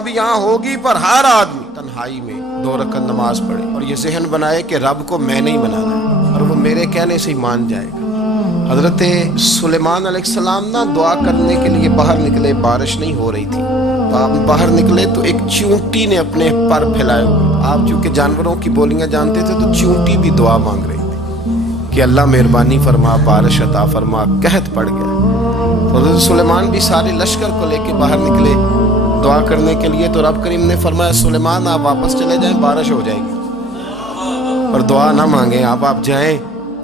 ابھی یہاں ہوگی، پر ہر آدمی تنہائی میں 2 رکعت نماز پڑھے اور یہ ذہن بنائے کہ رب کو میں نہیں بنانا ہے اور وہ میرے کہنے سے ہی مان جائے گا۔ حضرت سلیمان علیہ السلام نا دعا کرنے کے لیے باہر نکلے، بارش نہیں ہو رہی تھی، تو آپ باہر نکلے تو ایک چیونٹی نے اپنے پر پھیلائے ہوئے، آپ چونکہ جانوروں کی بولیاں جانتے تھے تو چیونٹی بھی دعا مانگ رہی تھی کہ اللہ مہربانی فرما، بارش عطا فرما، قحط پڑ گیا۔ حضرت سلیمان بھی سارے لشکر کو لے کے باہر نکلے دعا کرنے کے لیے، تو رب کریم نے فرمایا سلیمان آپ واپس چلے جائیں، بارش ہو جائے گی، پر دعا نہ مانگیں، آپ جائیں۔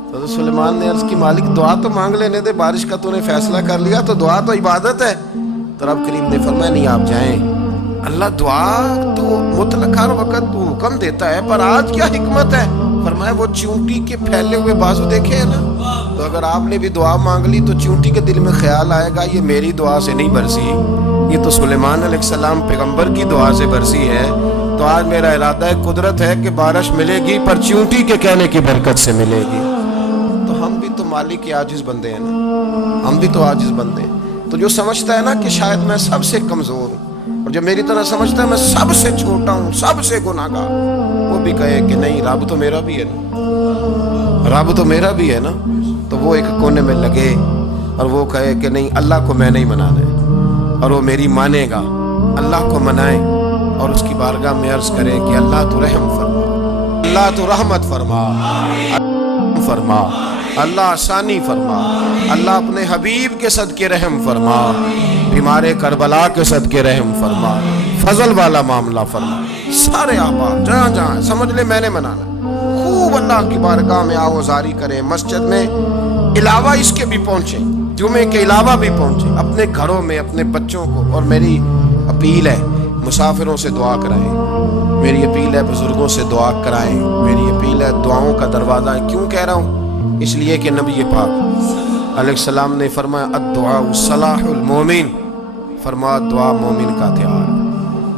حضرت سلیمان نے عرض کی مالک دعا تو مانگ لینے دے، بارش کا تو نے فیصلہ کر لیا، تو دعا تو عبادت ہے۔ تو رب کریم نے فرمایا نہیں آپ جائیں، اللہ دعا تو مطلق ہر وقت تو حکم دیتا ہے، پر آج کیا حکمت ہے؟ فرمایا وہ چونٹی کے پھیلے ہوئے بازو دیکھے ہیں نا، تو اگر آپ نے بھی دعا مانگ لی تو چونٹی کے دل میں خیال آئے گا یہ میری دعا سے نہیں برسی، یہ تو سلیمان علیہ السلام پیغمبر کی دعا سے برسی ہے، تو آج میرا ارادہ ہے، قدرت ہے کہ بارش ملے گی، پر چونٹی کے کہنے کی برکت سے ملے گی۔ تو ہم بھی تو مالک کے عاجز بندے ہیں نا، ہم بھی تو عاجز بندے ہیں۔ تو جو سمجھتا ہے نا کہ شاید میں سب سے کمزور ہوں، اور جو میری طرح سمجھتا ہے میں سب سے چھوٹا ہوں، سب سے گناہگار، وہ بھی کہے کہ نہیں رب تو میرا بھی ہے نا، رب تو میرا بھی ہے نا، تو وہ ایک کونے میں لگے اور وہ کہے کہ نہیں اللہ کو میں نہیں منانا ہے، اور وہ میری مانے گا، اللہ کو منائے اور اس کی بارگاہ میں عرض کرے کہ اللہ تو رحم فرما، اللہ تو رحمت فرما، اللہ آسانی فرما، اللہ اپنے حبیب کے صدقے رحم فرما، بیمار کربلا کے صدقے رحم فرما، فضل والا معاملہ فرما۔ سارے احباب جہاں جہاں سمجھ لے میں نے منانا، خوب اللہ کی بارگاہ میں آوازاری کریں، مسجد میں علاوہ اس کے بھی پہنچیں، جمعے کے علاوہ بھی پہنچیں، اپنے گھروں میں اپنے بچوں کو، اور میری اپیل ہے مسافروں سے دعا کرائیں، میری اپیل ہے بزرگوں سے دعا کرائیں، میری اپیل ہے دعاؤں کا دروازہ ہے۔ کیوں کہہ رہا ہوں؟ اس لیے کہ نبی پاک علیہ السلام نے فرمایا الدعاء صلاح المومن، فرمایا دعا مومن کا ہتھیار ہے۔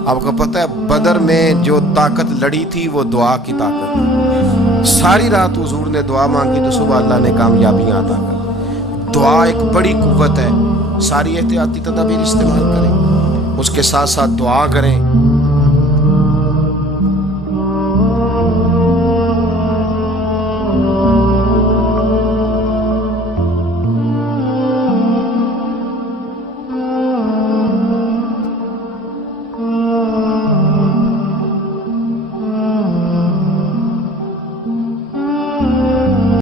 آپ کو پتہ ہے بدر میں جو طاقت لڑی تھی وہ دعا کی طاقت، ساری رات حضور نے دعا مانگی تو صبح اللہ نے کامیابیاں عطا کر۔ دعا ایک بڑی قوت ہے، ساری احتیاطی تدابیر استعمال کریں، اس کے ساتھ ساتھ دعا کریں۔